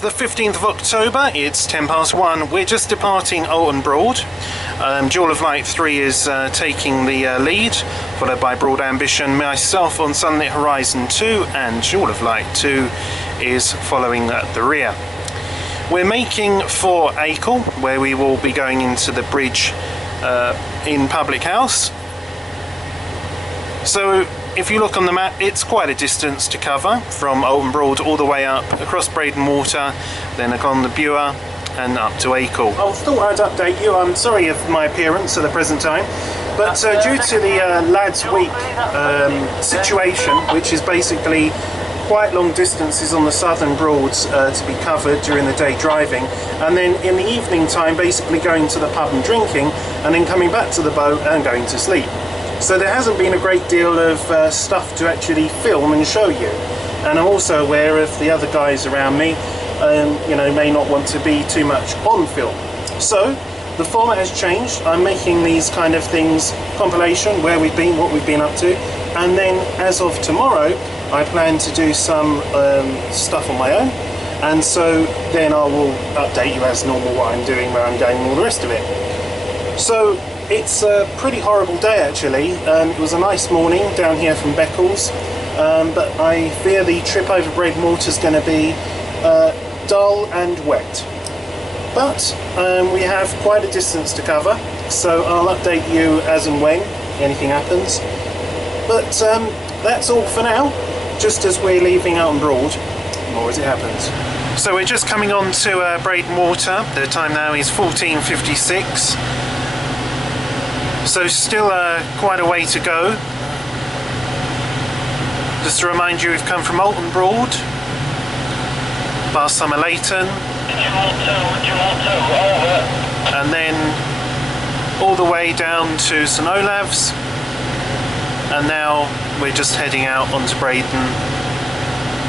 the 15th of October, it's 1:10. We're just departing Alton Broad. Jewel of Light 3 is taking the lead, followed by Broad Ambition, myself on Sunlit Horizon 2, and Jewel of Light 2 is following at the rear. We're making for Acle, where we will be going into the bridge in Public House. So if you look on the map, it's quite a distance to cover from Alton Broad all the way up across Braden Water, then along the Bure and up to Acle. I thought I'd update you. I'm sorry of my appearance at the present time, but due to the Lads Week situation, which is basically quite long distances on the southern Broads to be covered during the day driving, and then in the evening time basically going to the pub and drinking, and then coming back to the boat and going to sleep. So there hasn't been a great deal of stuff to actually film and show you, and I'm also aware of the other guys around me you know, may not want to be too much on film. So the format has changed. I'm making these kind of things compilation, where we've been, what we've been up to, and then as of tomorrow I plan to do some stuff on my own, and so then I will update you as normal what I'm doing, where I'm going, and all the rest of it. So it's a pretty horrible day actually. It was a nice morning down here from Beccles, but I fear the trip over Braden Water is going to be dull and wet. But we have quite a distance to cover, so I'll update you as and when anything happens. But that's all for now, just as we're leaving Alton Broad, more as it happens. So we're just coming on to Braden Water. The time now is 14:56. So still quite a way to go. Just to remind you, we've come from Alton Broad, past Summer Leighton, and then all the way down to St Olave's, and now we're just heading out onto Braden.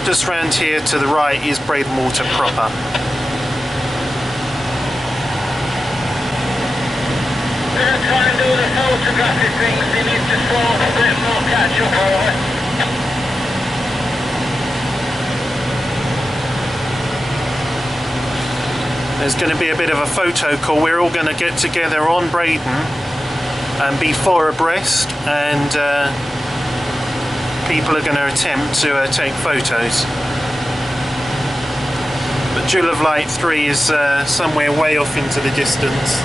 Just round here to the right is Braden Water proper. Try and do the photographic things, they need to slow a bit more catch up over. There's going to be a bit of a photo call. We're all going to get together on Braden and be four abreast, and people are going to attempt to take photos. But Jewel of Light 3 is somewhere way off into the distance.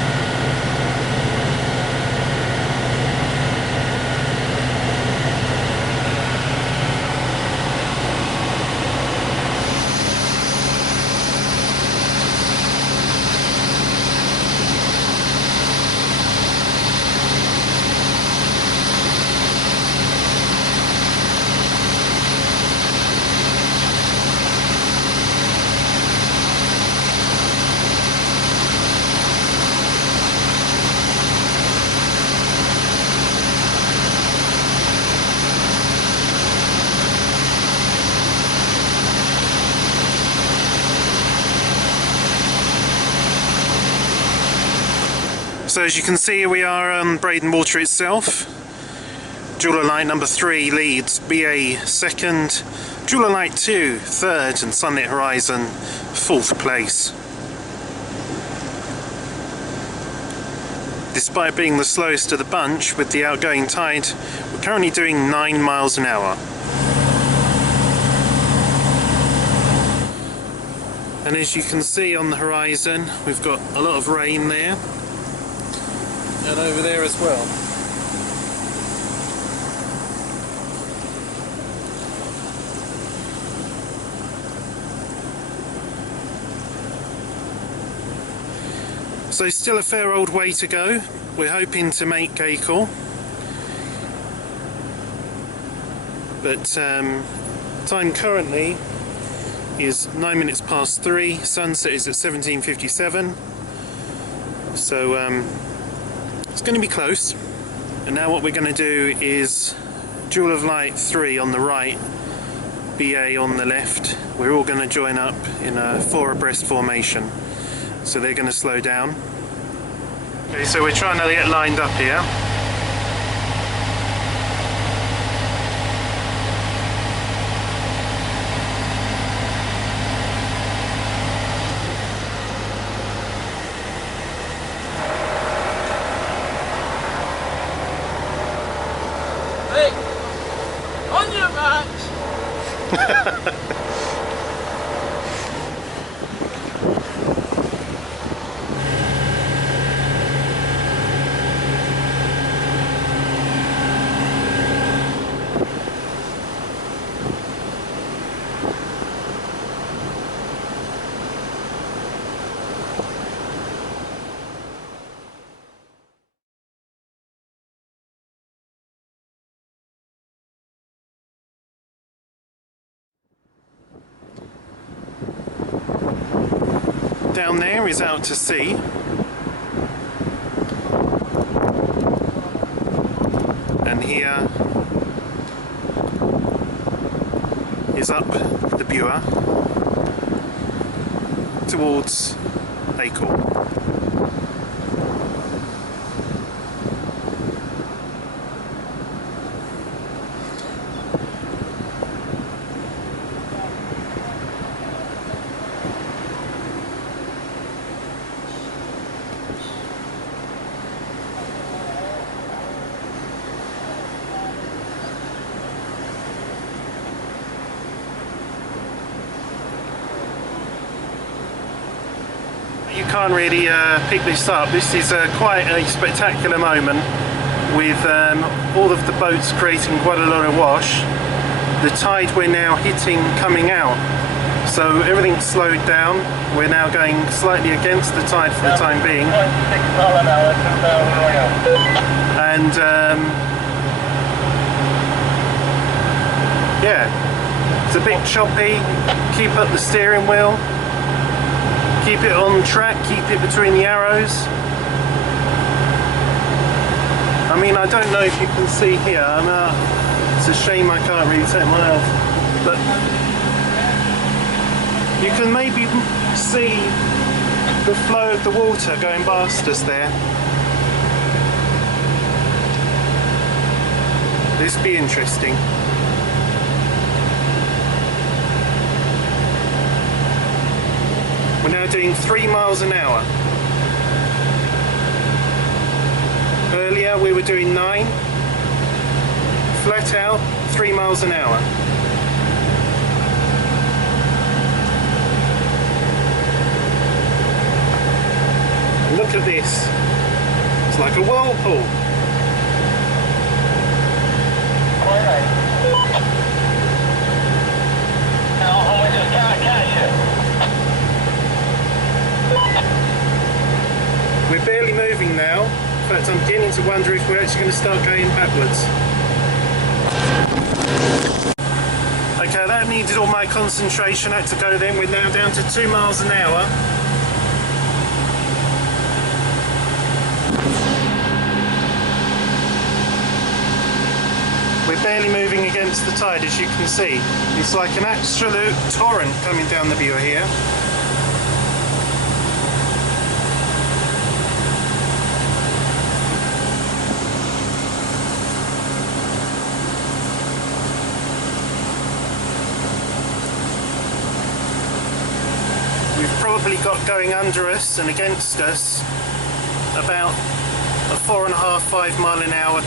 So as you can see, we are on Braden Water itself. Jewel of Light number 3 leads, BA 2nd, Jewel of Light 2 3rd, and Sunlit Horizon 4th place. Despite being the slowest of the bunch with the outgoing tide, we're currently doing 9 miles an hour. And as you can see on the horizon, we've got a lot of rain there. And over there as well. So still a fair old way to go. We're hoping to make Acle, but time currently is 9 minutes past 3. Sunset is at 17:57. So it's going to be close. And now what we're going to do is Jewel of Light 3 on the right, BA on the left. We're all going to join up in a 4 abreast formation. So they're going to slow down. Okay, so we're trying to get lined up here. Down there is out to sea, and here is up the Bure towards Acle. You can't really pick this up. This is quite a spectacular moment, with all of the boats creating quite a lot of wash. The tide we're now hitting coming out, so everything's slowed down. We're now going slightly against the tide for the time being. And yeah, it's a bit choppy. Keep up the steering wheel. Keep it on track, keep it between the arrows. I mean, I don't know if you can see here, it's a shame I can't really take mine off, but you can maybe see the flow of the water going past us there. This will be interesting. We're now doing 3 miles an hour. Earlier we were doing 9. Flat out, 3 miles an hour. Look at this. It's like a whirlpool. I just can't catch it. We're barely moving now. In fact, I'm beginning to wonder if we're actually going to start going backwards. Okay, that needed all my concentration. I had to go then. We're now down to 2 miles an hour. We're barely moving against the tide, as you can see. It's like an absolute torrent coming down the Bure here. Probably got going under us and against us about a 4.5–5 mile an hour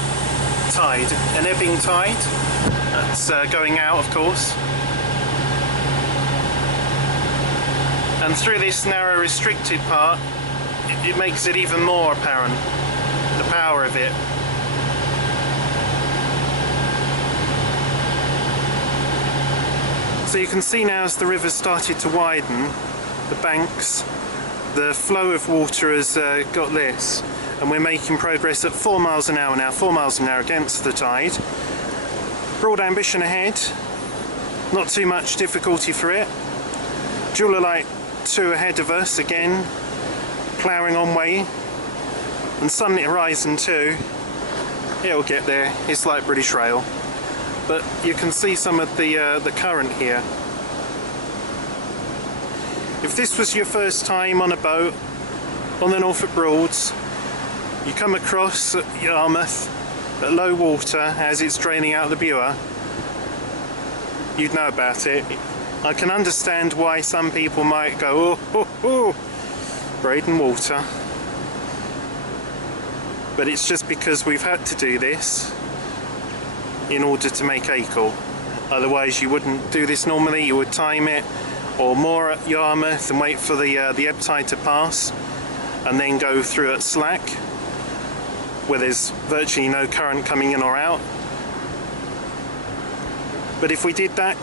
tide, an ebbing tide. That's going out, of course. And through this narrow restricted part, it makes it even more apparent, the power of it. So you can see now, as the river started to widen, the banks, the flow of water has got less, and we're making progress at 4 miles an hour now, 4 miles an hour against the tide. Broad ambition ahead, not too much difficulty for it. Jeweler Light 2 ahead of us again, ploughing on way, and Sunlit Horizon 2, it'll get there. It's like British Rail, but you can see some of the current here. If this was your first time on a boat on the Norfolk Broads, you come across Yarmouth at low water as it's draining out of the Bure, you'd know about it. I can understand why some people might go, oh, Braden water. But it's just because we've had to do this in order to make Acle. Otherwise you wouldn't do this normally. You would time it or moor at Yarmouth and wait for the ebb tide to pass, and then go through at slack where there's virtually no current coming in or out. But if we did that,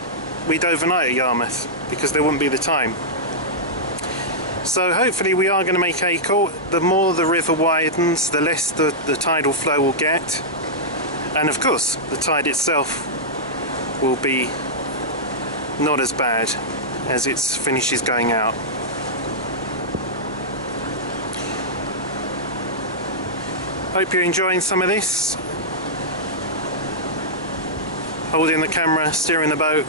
we'd overnight at Yarmouth because there wouldn't be the time. So hopefully we are going to make Acle. The more the river widens, the less the tidal flow will get, and of course the tide itself will be not as bad as it finishes going out. Hope you're enjoying some of this. Holding the camera, steering the boat.